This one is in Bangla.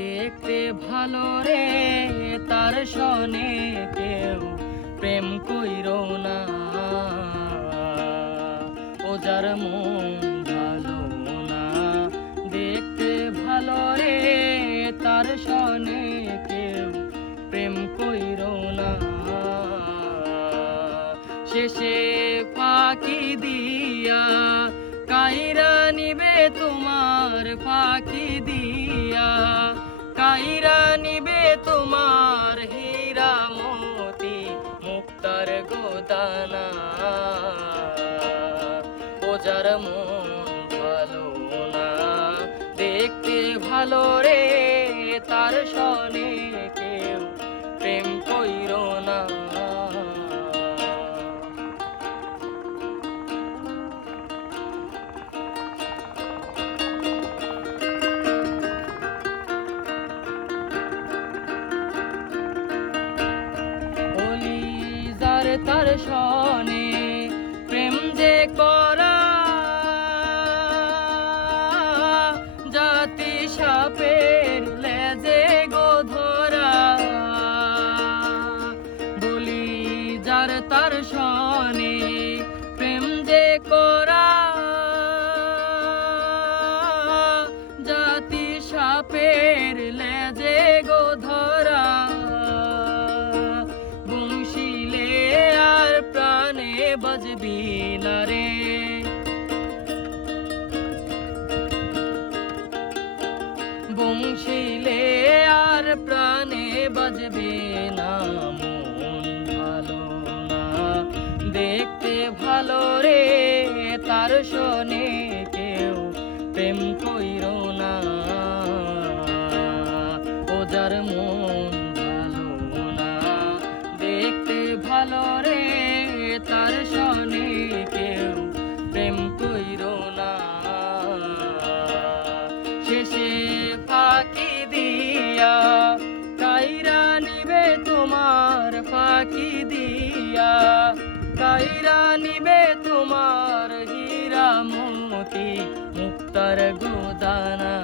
দেখতে ভালো রে তার সনে কেউ প্রেম কইরো না। ও যার মন ভালো না, দেখতে ভালো রে তার সনে কেউ প্রেম কইরো না। শেষে ফাঁকি দিয়া কাইরা নিবে তোমার, ফাঁকি দিয়া কাইরা নিবে তোমার হীরা মতি মুক্তার গোদানা। ও যার মন ভালো না, দেখতে ভালো রে তার সনে কেউ প্রেম কইরো না। তার সনে প্রেম যে করা, জাতি সাপের লেজে গো ধরা। বলি যার তার সনে প্রেম যে করা, জাতি সাপের লেজে গো ধরা। বাজবি না রে, বংশীলে আর প্রাণে বাজবে না। মন ভালো না, দেখতে ভালো রে তার সনে কেউ প্রেম কইরো না। ও যার মন ভালো না, দেখতে ভালো রে তার সনে কেউ প্রেম কইরো না। শেষে ফাঁকি দিয়া কাইরা নিবে তোমার, ফাঁকি দিয়া কাইরা নিবে তোমার হীরা মতি মুক্তার গোদানা।